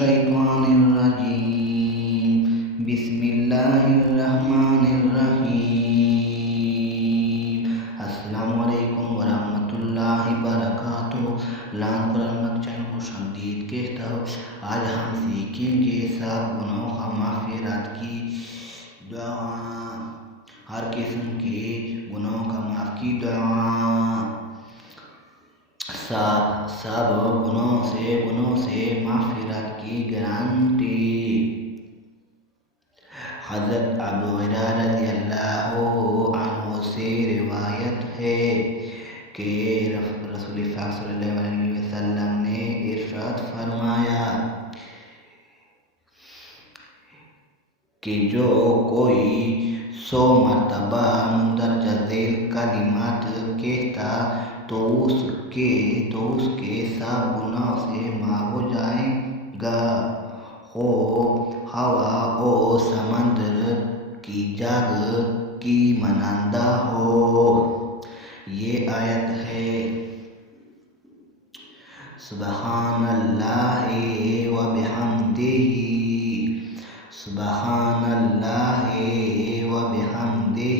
الشيطان الرجيم بسم الله الرحمن الرحيم السلام علیکم ورحمۃ اللہ وبرکاتہ. لان قرآن چینل کو شدید کہتا ہوں. آج ہم سیکھیں گے سب گناہوں کا مغفرت کی دعا. ہر قسم کے گناہوں کا معاف کی دعا. سب گناہوں سے مغفرت کی گارنٹی. حضرت ابو ہریرہ رضی اللہ عنہ سے روایت ہے کہ رسول پاک صلی اللہ علیہ وسلم نے ارشاد فرمایا کہ جو کوئی 100 مرتبہ مندرجہ ذیل کلمات کہتا تو اس کے سب گناہ سے معاف ہو جائے گا، ہو ہوا او سمندر کی جگ کی مانندہ ہو. یہ آیت ہے. سبحان اللہ و بحمدہ، سبحان اللہ و بحمدہ.